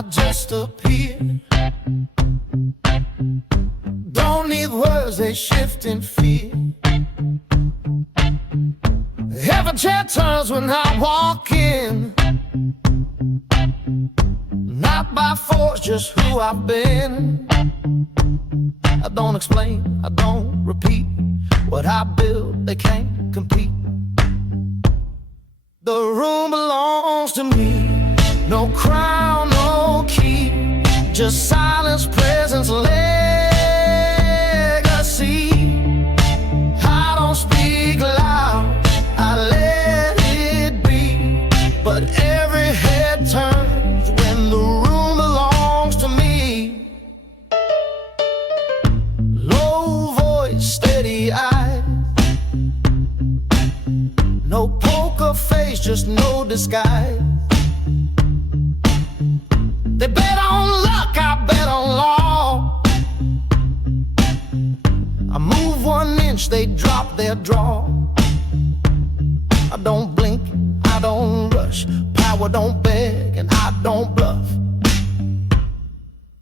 not just appear. Don't need words, they shift in fear. Every chair turns when I walk in. Not by force, just who I've been. I don't explain, I don't repeat. What I build, they can't compete. The room belongs to me. No crown, no key, just silence, presence, legacy. I don't speak loud, I let it be. But every head turns when the room belongs to me. Low voice, steady eyes, no poker face, just no disguise. They bet on luck, I bet on law. I move 1 inch, they drop their draw. I don't blink, I don't rush. Power don't beg, and I don't bluff.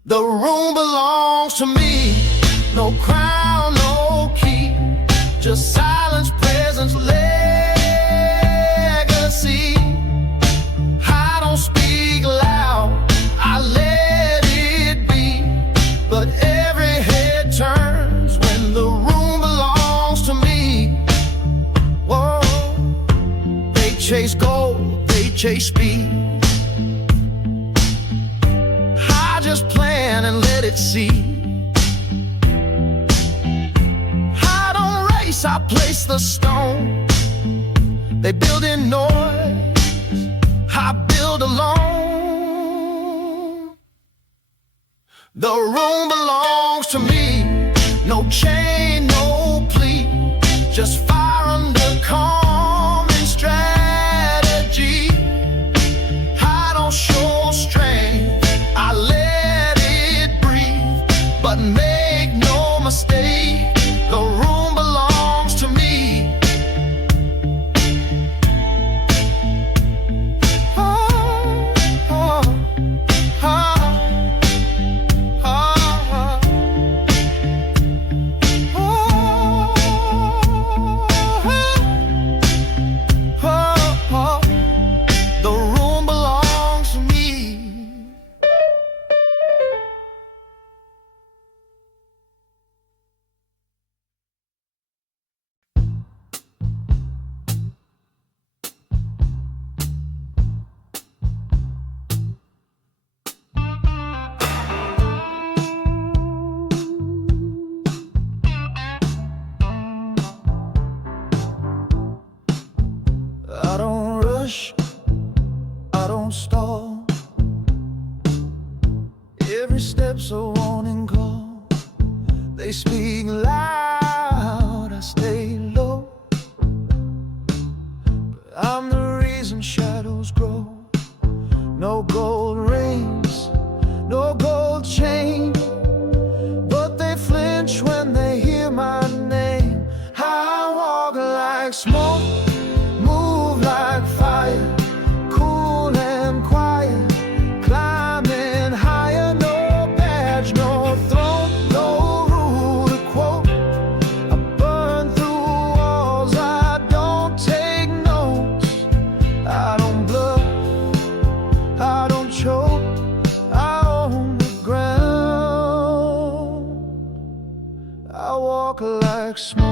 The room belongs to me. No crown, no key, just silence, presence, legacy. I don't speak loud, I let it be. But every head turns when the room belongs to me. Whoa. They chase gold, they chase speed. I just plan and let it see. I don't race, I place the stone. They build in noise, I build alone. The room belongs to me. No chain, no plea, just fire under calm and strategy. I don't show strength, I let it breathe. But make no mistake, the room belongs to me. I don't rush, I don't stall. Every step's a warning call. They speak loud, I stay low. But I'm the reason shadows grow. No gold rings, no gold chain, but they flinch when they hear my name. I walk like smoke, move like fire, cool and quiet, climbing higher. No badge, no throne, no rule to quote. I burn through walls, I don't take notes. I don't bluff, I don't choke, I own the ground. I walk like smoke.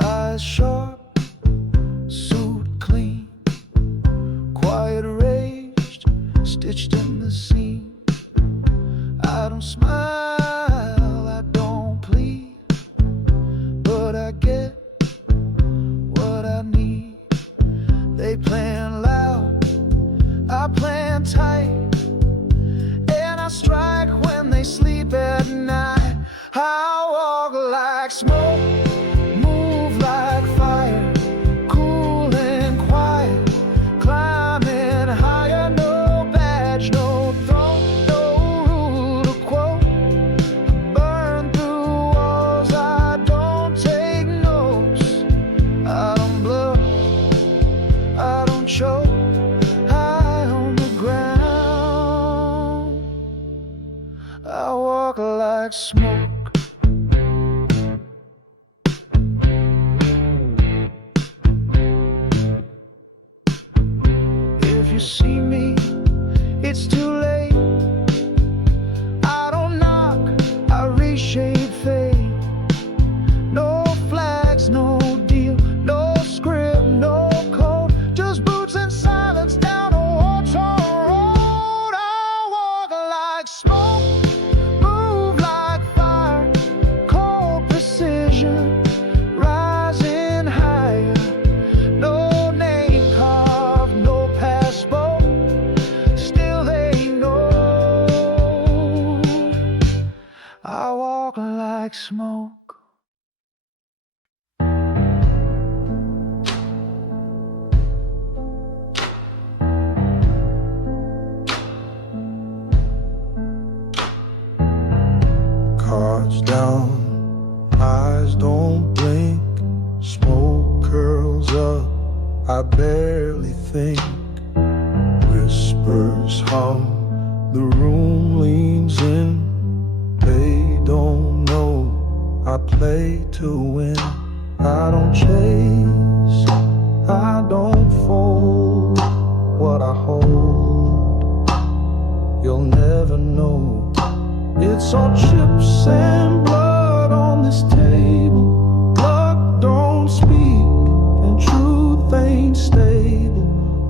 Eyes sharp, suit clean, quiet raged, stitched in the seam. I don't smile, I don't plead, but I get what I need. They plan loud, I plan tight, and I strike when they sleep at night. I walk like smoke, move like fire, cool and quiet, climbing higher. No badge, no throne, no rule to quote. I burn through walls, I don't take notes. it's too late. I don't knock, I reshape fate. No flags, no deal, no script, no code, just boots and silence down a war-torn road. I walk like smoke, move like fire, cold precision, rising higher. No name carved, no passport, still they know. I walk like smoke. Cards down, eyes don't blink, smoke curls up, I barely think. Whispers hum, the room leans in. They don't know I play to win. I don't chase, I don't fold what I hold. You'll never know. It's all chips and blood on this table. Luck don't speak and truth ain't stable.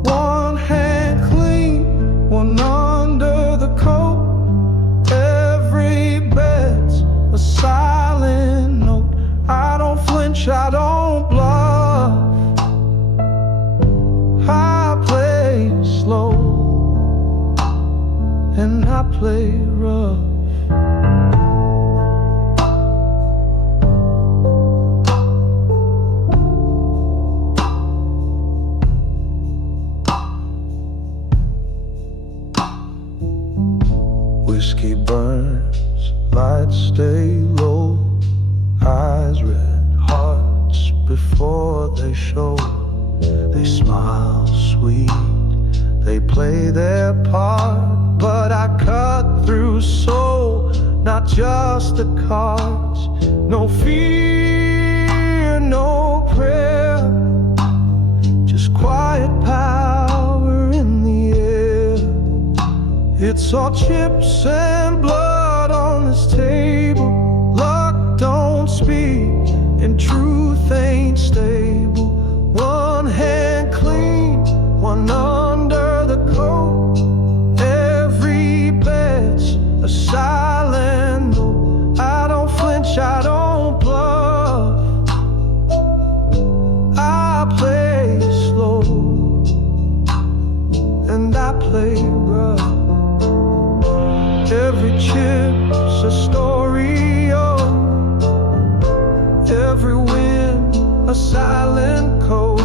One hand clean, one under the coat. Every bet's a silent note. I don't flinch, I don't bluff. I play slow and I play rough. Whiskey burns, lights stay low. Eyes red, hearts before they show. They smile sweet, they play their part, but I cut through soul, not just the cards. No fear, no prayer, just quiet power in the air. It's all chips and blood on this table. Luck don't speak and truth ain't stable. One hand clean, one under the coat. Every bet's a silent no. I don't flinch, I don't bluff. I play slow and I play rough. Every chip's a story, oh. Every win, a silent code.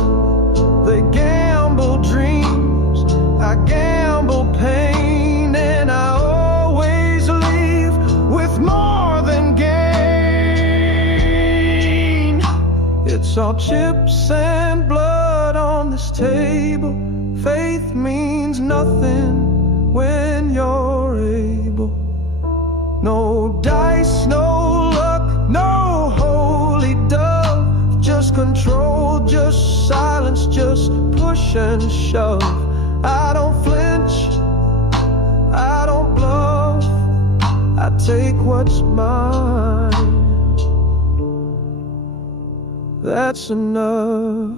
They gamble dreams, I gamble pain, and I always leave with more than gain. It's all chips and blood on this table. Faith means nothing when you're able. No dice, no luck, no holy dove. Just control, just silence, just push and shove. I don't flinch, I don't bluff. I take what's mine. That's enough.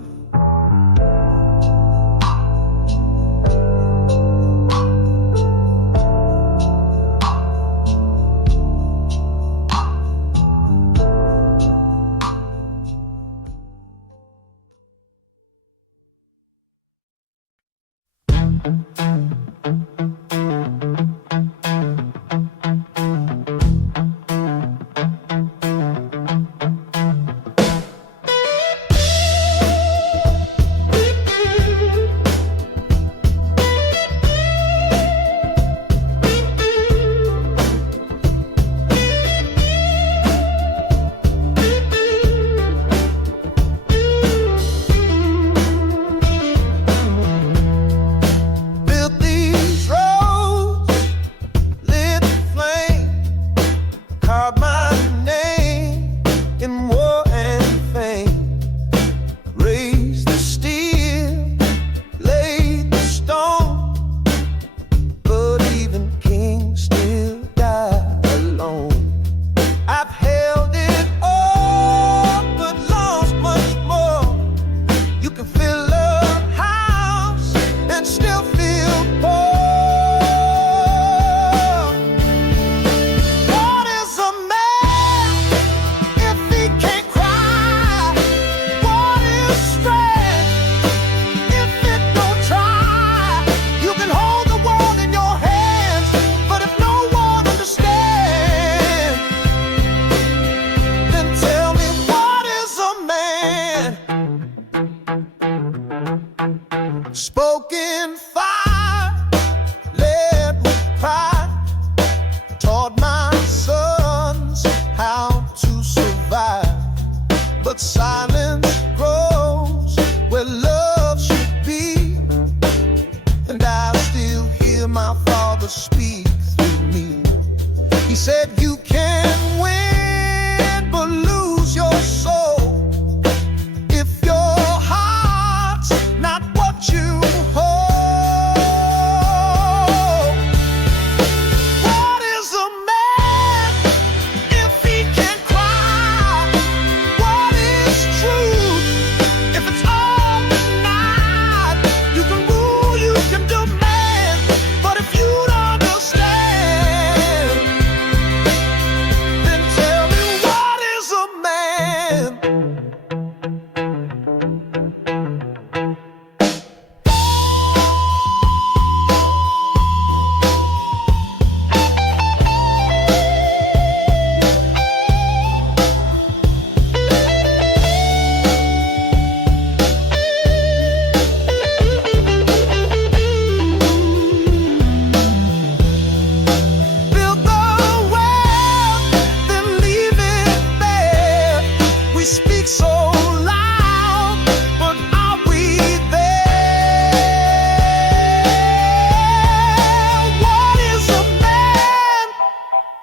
silence grows where love should be, and I still hear my Father speak through me. He said, you can win but lose your soul if your heart's not what you hold. What is a man if he can cry? What is truth if it's all denied? You can rule, you can demand, but if you don't understand, then tell me, what is a man? Build the well, then leave it there. We speak so loud, but are we there? What is a man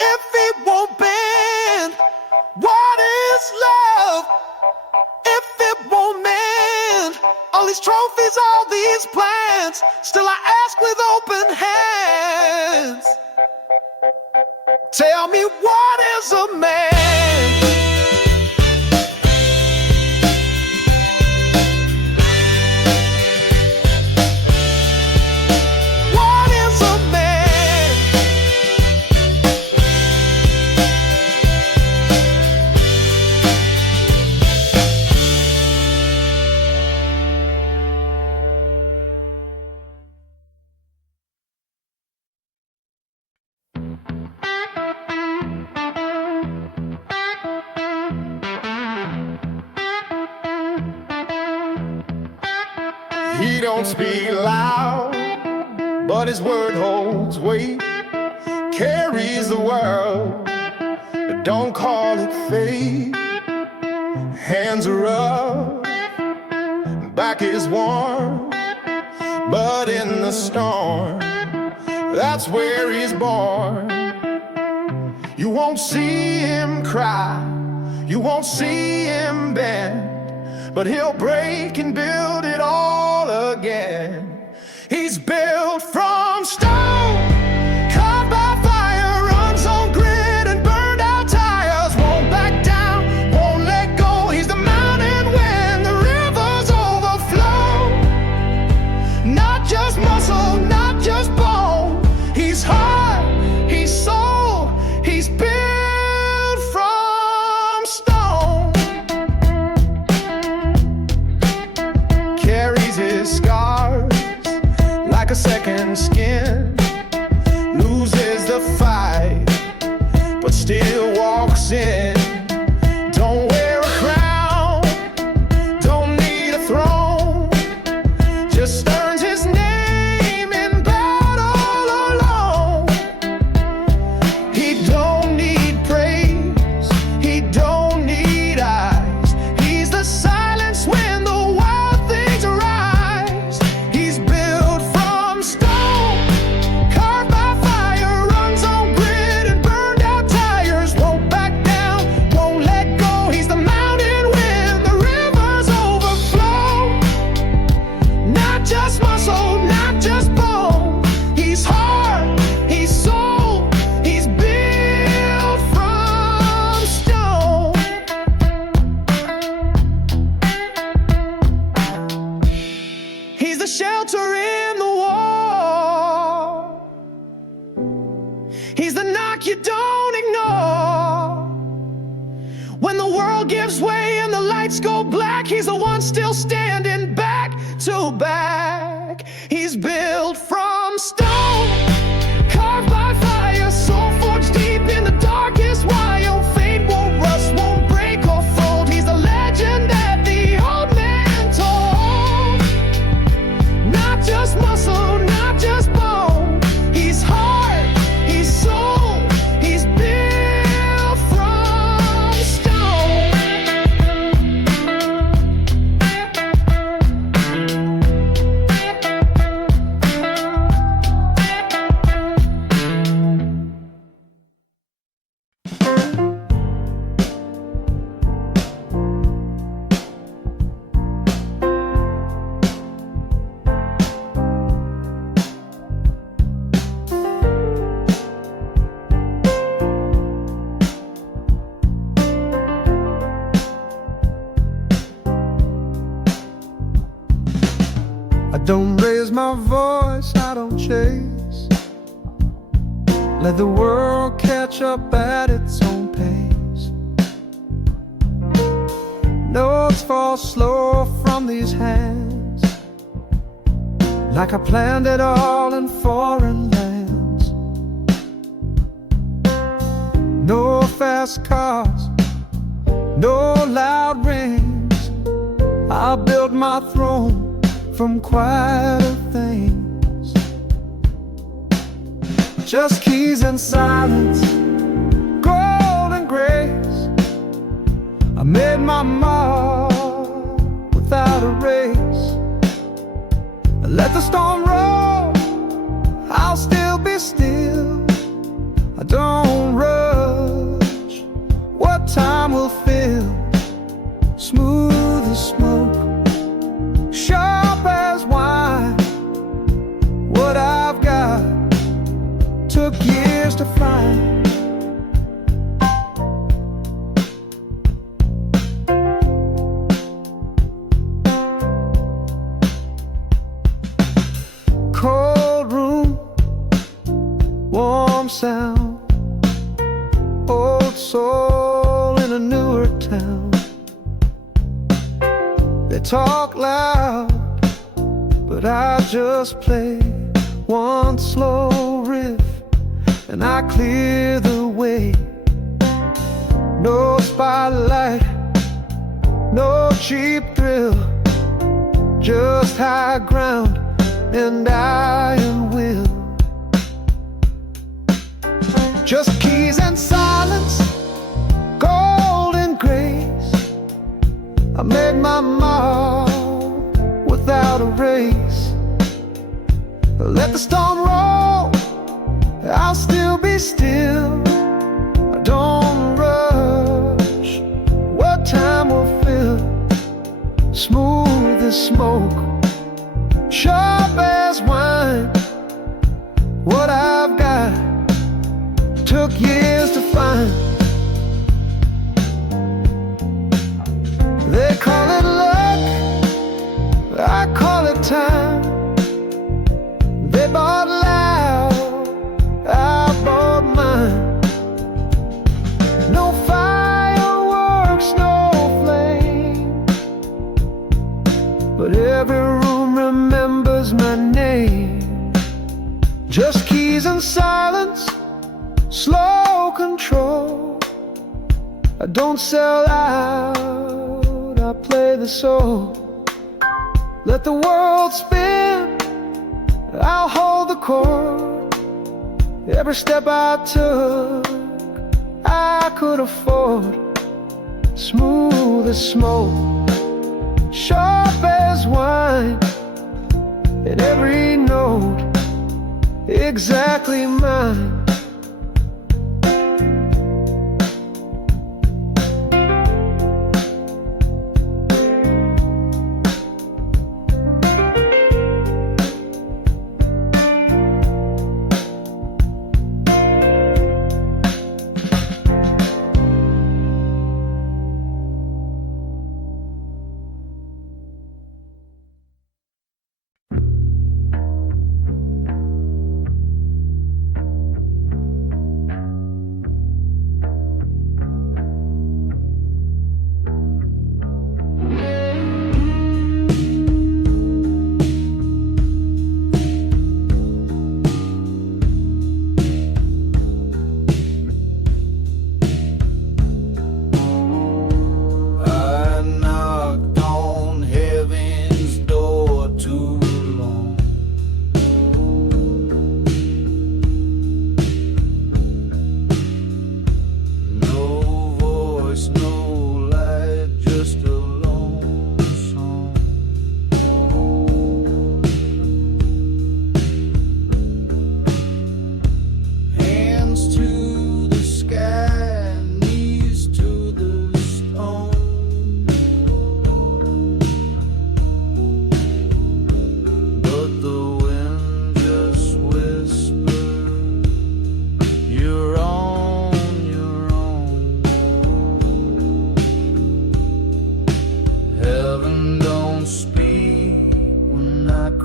if he won't bend? What is love if it won't mend? All these trophies, all these plans, still I ask with open hands. Tell me, what is a man? What is a man? He don't speak loud, but his word holds weight. Carries the world, but don't call it fate. Hands are rough, back is warm, but in the storm, that's where he's born. You won't see him cry, you won't see him bend, but he'll break and build it all again. He's built from stone, carved by fire, runs on grit and burned out tires. Won't back down, won't let go. He's the mountain when the rivers overflow. Not just muscle, not just bone. He's heart, he's soul, he's built from stone. Carries his scars like a second skin. Loses the fight, but still walks in. Don't wear a crown, don't need a throne. Just earns his name in battle alone. He don't need praise, he don't need eyes. He's the silence when the wild things arise. He's built from stone, carved by fire, runs on grit and burned out tires. Won't back down, won't let go. He's the mountain when the rivers overflow. Not just muscle, not just bone. He's heart, he's soul, he's built from stone. He's the shelter in the war. He's the knock you don't ignore. When the world gives way and the lights go black, he's the one still standing back to back. He's built from stone, carved by fire, soul forged deep in the darkest wild. Fate won't rust, won't break or fold. He's the legend that the old man told. Not just muscle, not just bone. He's heart, he's soul, he's built from stone. don't raise my voice, I don't chase. Let the world catch up at its own pace. Notes fall slow from these hands, like I planned it all in foreign lands. No fast cars, no loud rings. I built my throne from quieter things. Just keys and silence, gold and grace. I made my mark without a race. Let the storm roll, I'll still be still. I don't rush what time will fill. Smooth as smoke, sharp as wine. What I've got took years to find. Cold room, warm sound, old soul in a newer town. They talk loud, but I just play one slow riff and I clear the way. No spotlight, no cheap thrill, just high ground and iron will. Just keys and silence, gold and grace. I made my mark without a race. Let the storm roll, I'll still be still. I don't rush what time will fill. Smooth as smoke, sharp as wine. What I've got took years to find. They call it luck, I call it time. They bought loud, I bought mine. No fireworks, no flame, but every room remembers my name. Just keys and silence, slow control. I don't sell out, I play the soul. Let the world spin, I'll hold the chord. Every step I took, I could afford. Smooth as smoke, sharp as wine, and every note exactly mine.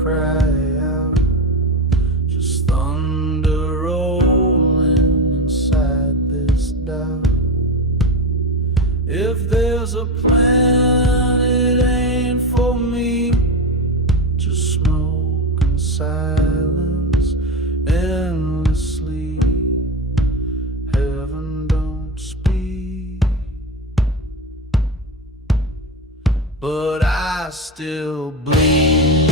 cry. If there's a plan, it ain't for me. Just smoke and silence endlessly. Heaven don't speak, but I still bleed.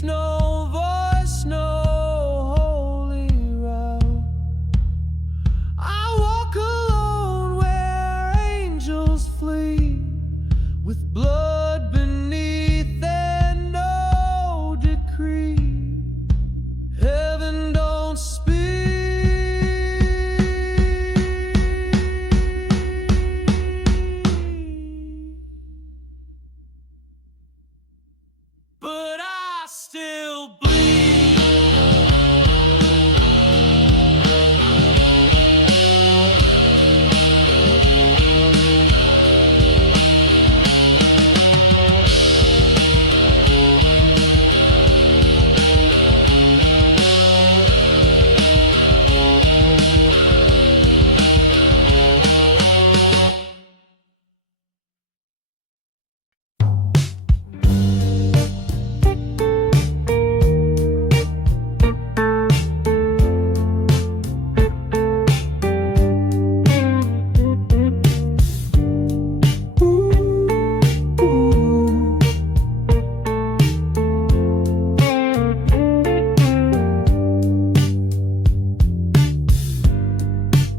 No voice, no holy route. I walk alone where angels flee, with blood beneath and no decree. Heaven don't speak, but I still bleed.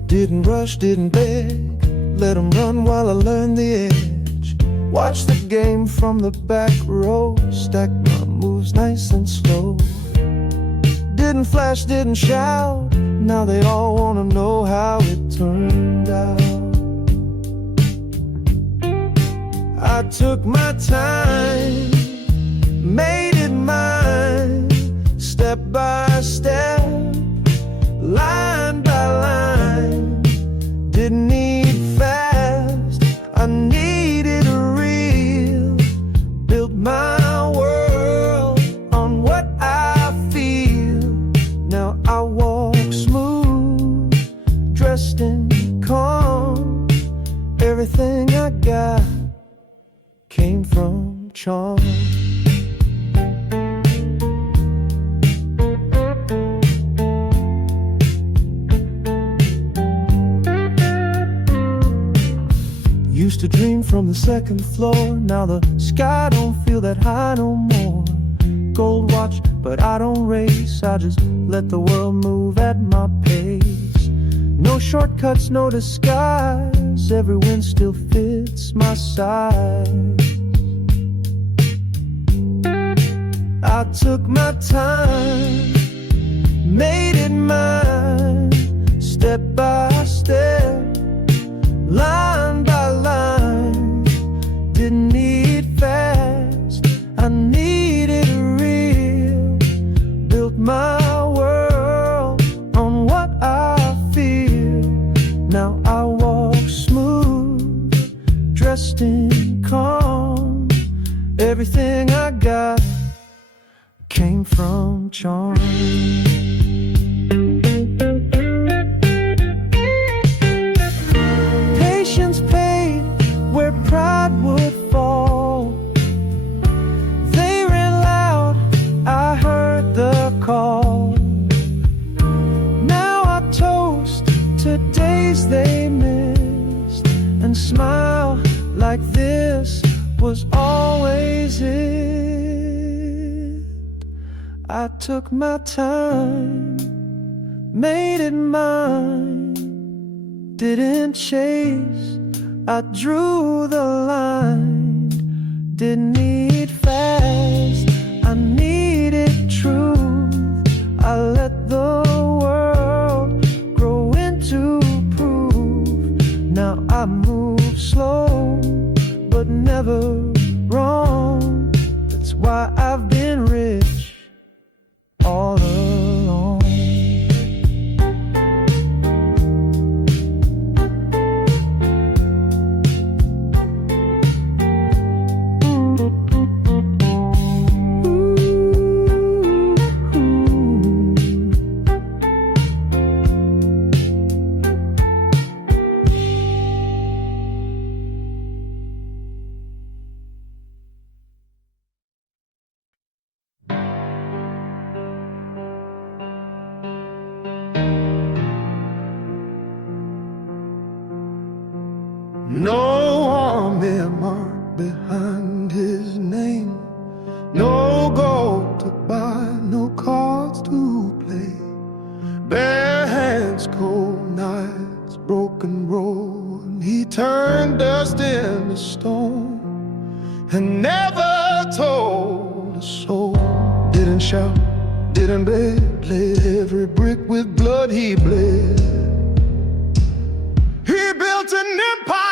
Didn't rush, didn't beg, let 'em run while I learned the edge. Watch the game from the back row, stack my moves nice and slow. Didn't flash, didn't shout, now they all wanna know how it turned out. I took my time, made it mine, step by step, line by line. Didn't need fast, I needed real. Built my world on what I from the second floor. Now the sky don't feel that high no more. Gold watch, but I don't race. I just let the world move at my pace. No shortcuts, no disguise. Every wind still fits my size. I took my time, made it mine, step by step, line by line. Didn't need fast, I needed real. Built my world on what I feel. Now I walk smooth, dressed in calm. Everything I got came from charm. Patience paid where pride would fall. They ran loud, I heard the call. Now I toast to days they missed, and smile like this was always it. I took my time, made it mine. Didn't chase, I drew the line. Didn't need fast, I needed truth. I let the world grow into proof. Now I move slow, but never wrong. That's why I've been rich all along. No army mark behind his name. No gold to buy, no cards to play. Bare hands, cold nights, broken road. He turned dust into stone and never told a soul. Didn't shout, didn't beg, laid every brick with blood he bled. He built an empire.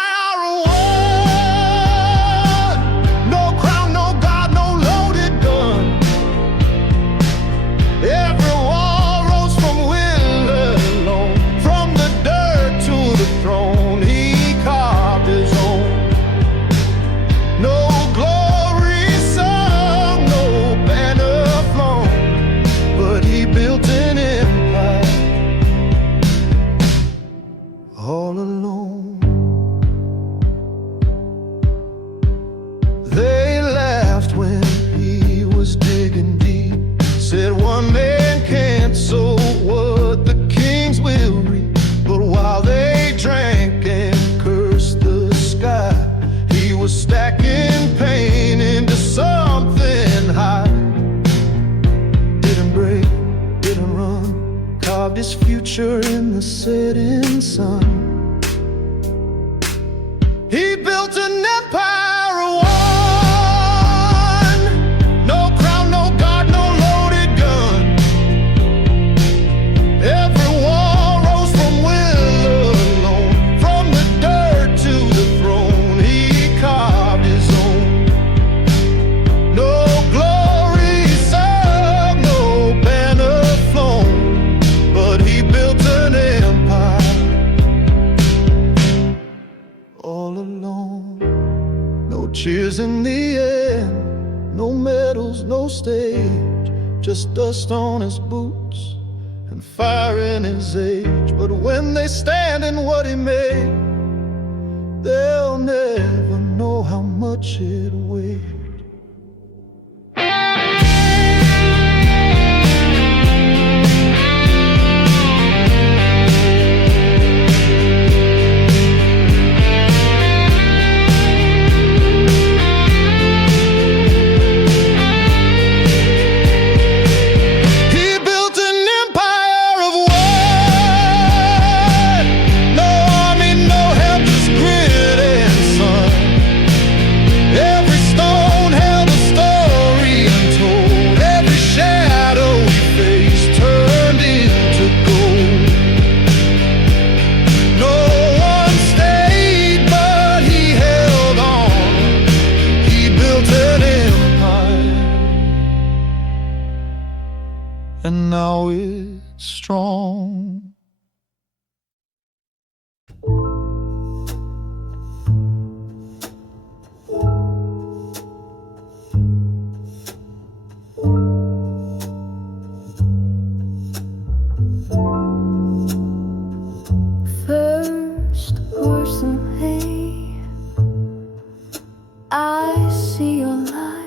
All alone, they laughed when he was digging deep. Said one man can't sow what the kings will reap. But while they drank and cursed the sky, he was stacking pain into something high. Didn't break, didn't run, carved his future in the setting sun. He built an empire of one. No crown, no guard, no loaded gun. Every wall rose from will alone. From the dirt to the throne, he carved his own. No glory sung, no banner flown, but he built an empire all alone. No cheers in the end, no medals, no stage, just dust on his boots and fire in his age. But when they stand in what he made, they'll never know how much it weighed. and now it's strong. First person, hey, I see your lie.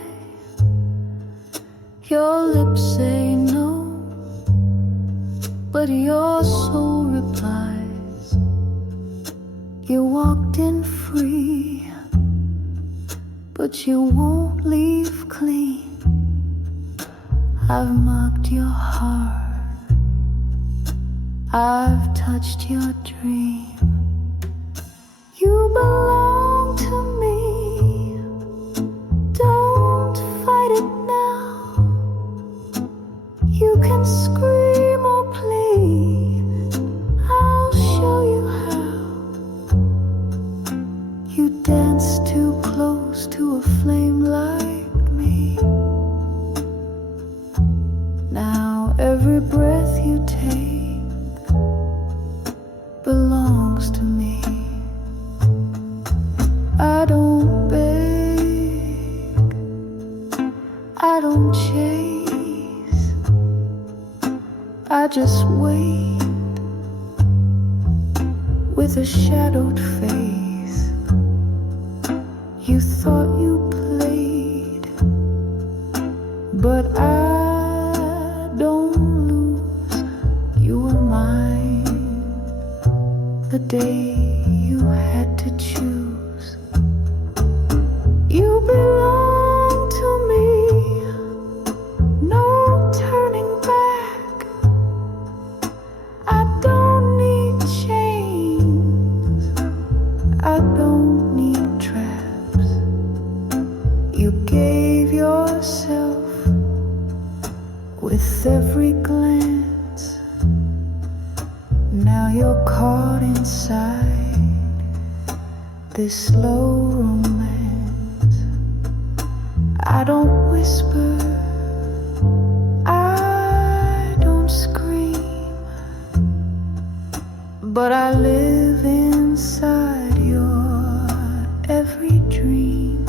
Your lips say no, but your soul replies. You walked in free, but you won't leave clean. I've marked your heart, I've touched your dream. You belong to me. Don't fight it now. You can scream or plead, I'll show you how. You dance too close to a flame like me. Now every breath you take belongs to me. I don't beg, I don't chase, I just wait with a shadowed face. You thought you played, but I don't lose. You were mine the day you had to choose. You belong to me, no turning back. I don't need chains, I don't need traps. You gave yourself with every glance. Now you're caught inside this slow romance. I don't whisper, I don't scream, but I live inside your every dream.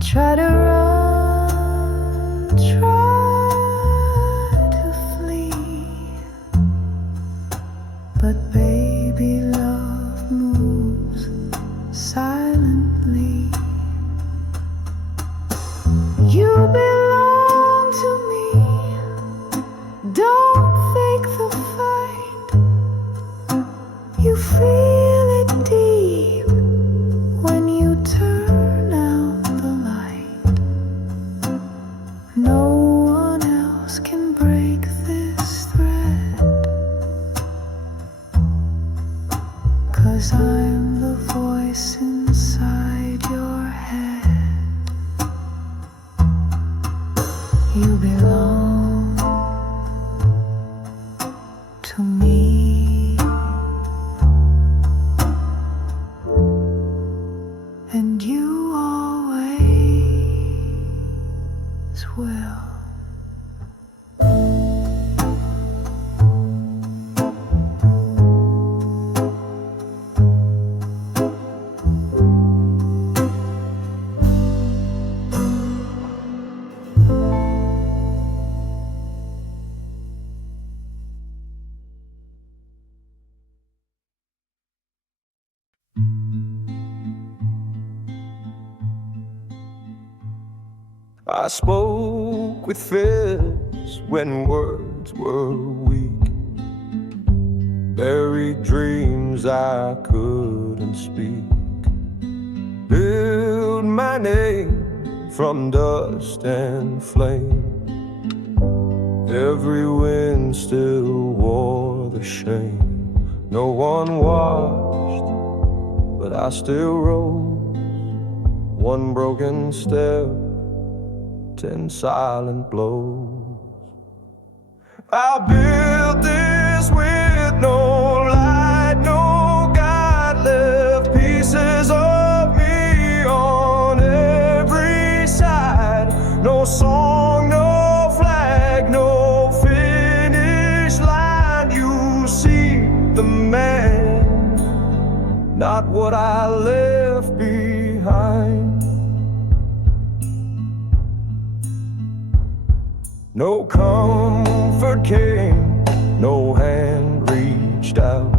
Try to run, try to flee, but baby, love moves silently. You belong to me. Don't fake the fight. You feel it deep when you turn out the light. No one else can break this thread, 'cause I'm the voice inside your head. You belong to me, and you always will. I spoke with fears when words were weak, buried dreams I couldn't speak. Build my name from dust and flame. Every wind still wore the shame. No one watched, but I still rose. One broken step, 10 silent blows. I built this with no light, no God, left pieces of me on every side. No song, no flight. No comfort came, no hand reached out,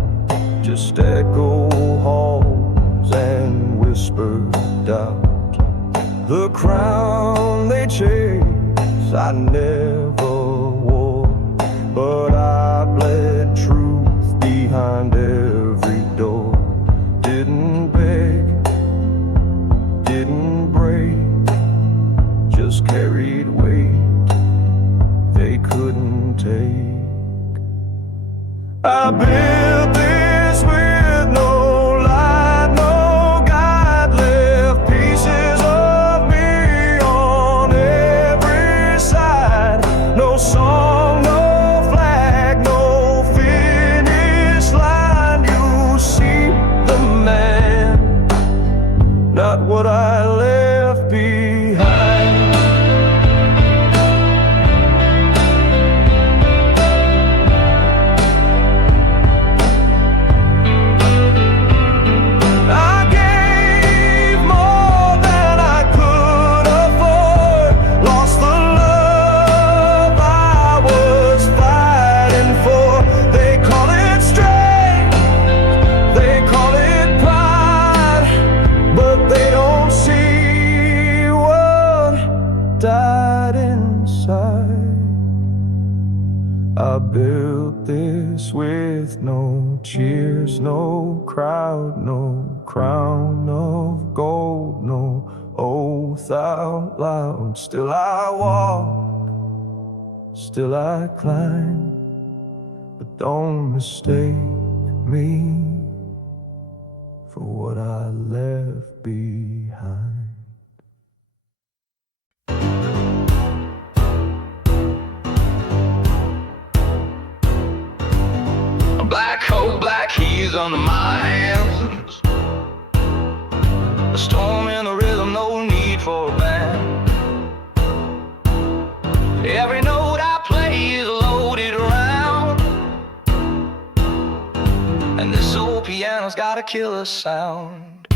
just echo halls and whispered doubt. The crown they chase I never wore, but I bled truth behind every door. Didn't beg, didn't break, just carried weight they couldn't take. I built this with no light, no guide, left pieces of me on every side. No song, no flag, no finish line. You see the man, not what I left behind. Died inside. I built this with no cheers, no crowd, no crown of gold, no oath out loud. Still I walk, still I climb, but don't mistake me for what I left behind. Black coat, black keys under my hands. A storm in the rhythm, no need for a band. Every note I play is a loaded round, and this old piano's got a killer sound.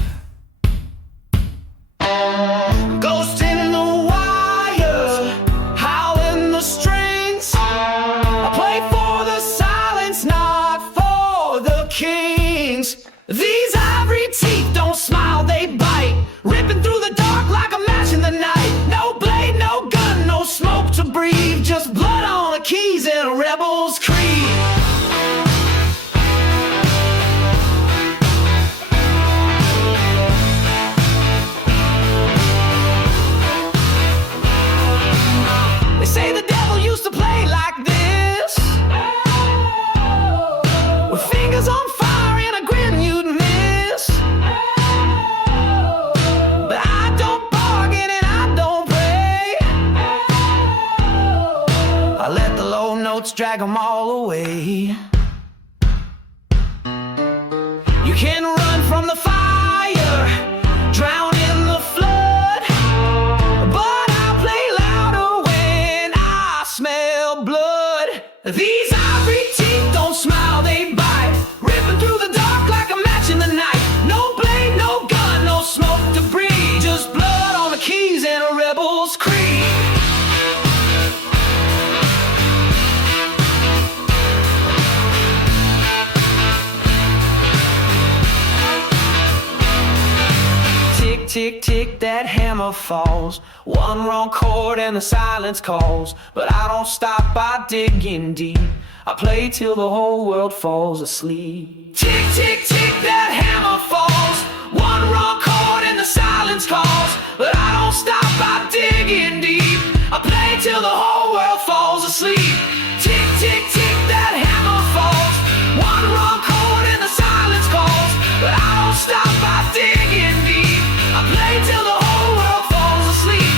Ghost in the wire, howling the strings. I play for the silence, not for the kings. These ivory teeth don't smile, they bite, ripping through the dark like a match in the night. No blade, no gun, no smoke to breathe, just blood on the keys and a rebel's creed. They say the devil used to play like this, with fingers on fire and a grin you'd miss. But I don't bargain and I don't pray. I let the low notes drag them all away. You can run from the fire, drown in the flood, but I play louder when I smell blood. These ivory teeth don't smile, they bite, ripping through the dark like a match in the night. No blade, no gun, no smoke to breathe, just blood on the keys and a rebel's creed. Tick, tick, tick, that hammer falls. One wrong chord and the silence calls. But I don't stop, I dig in deep. I play till the whole world falls asleep. Tick, tick, tick, that hammer falls. One wrong chord and the silence calls. But I don't stop, I dig in deep. I play till the whole world falls asleep. Tick, tick, tick, that hammer falls. One wrong chord and the silence calls. But I don't stop, I dig in deep. I play till the whole world falls asleep.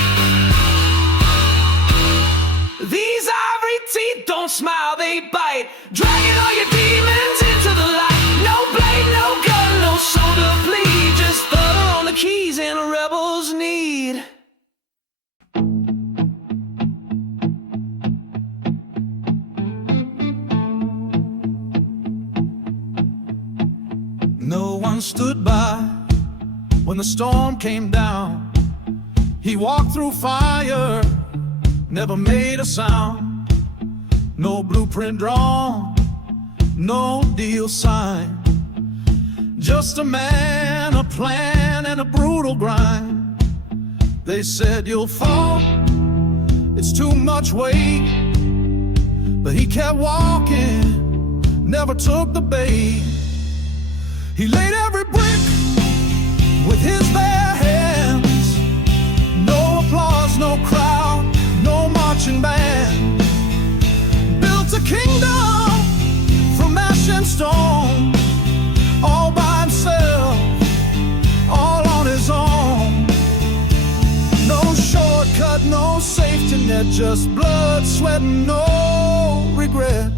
These ivory teeth don't smile, they bite, dragging all your demons into the light. No blade, no gun, no soul to plead, just thunder on the keys and a rebel's need. No one stood by when the storm came down. He walked through fire, never made a sound, no blueprint drawn, no deal signed. Just a man, a plan, and a brutal grind. They said you'll fall, it's too much weight, but he kept walking, never took the bait. He laid every brick with his bare hands. No applause, no crowd, no marching band. Built a kingdom from ash and stone, all by himself, all on his own. No shortcut, no safety net, just blood, sweat, and no regret.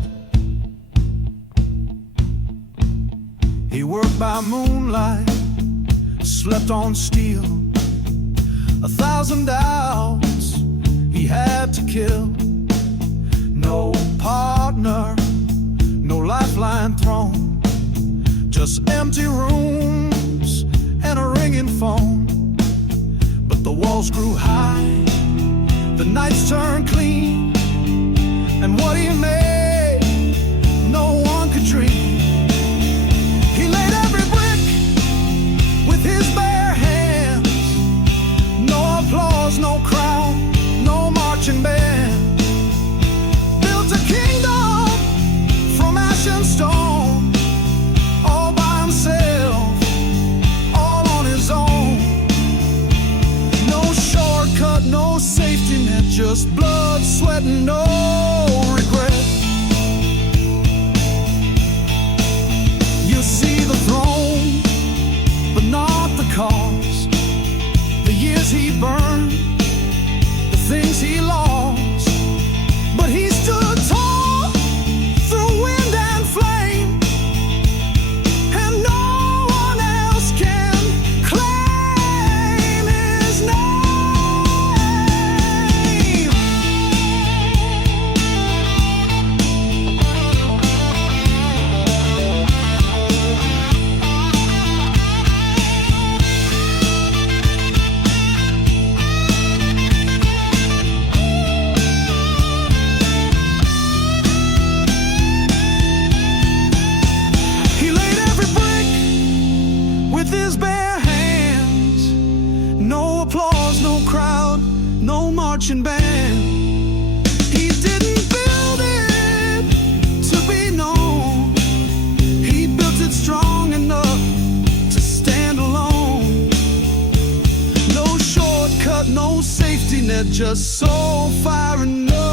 He worked by moonlight, slept on steel. 1,000 doubts he had to kill. No partner, no lifeline thrown, just empty rooms and a ringing phone. But the walls grew high, the nights turned clean, and what he made, no one could dream. He laid every brick with his bare hands. No applause, no crown, no marching band. Built a kingdom from ash and stone, all by himself, all on his own. No shortcut, no safety net, just blood, sweat, and no regret. You see the throne, but not the cause. The years he burned, the things he lost. But he stood tall through wind and flame, and no one else can claim his name. He laid every brick with his bare hands. No applause, no crowd, no marching band. He didn't build it to be known. He built it strong enough to stand alone. No shortcut, no safety net, just soul, fire, and no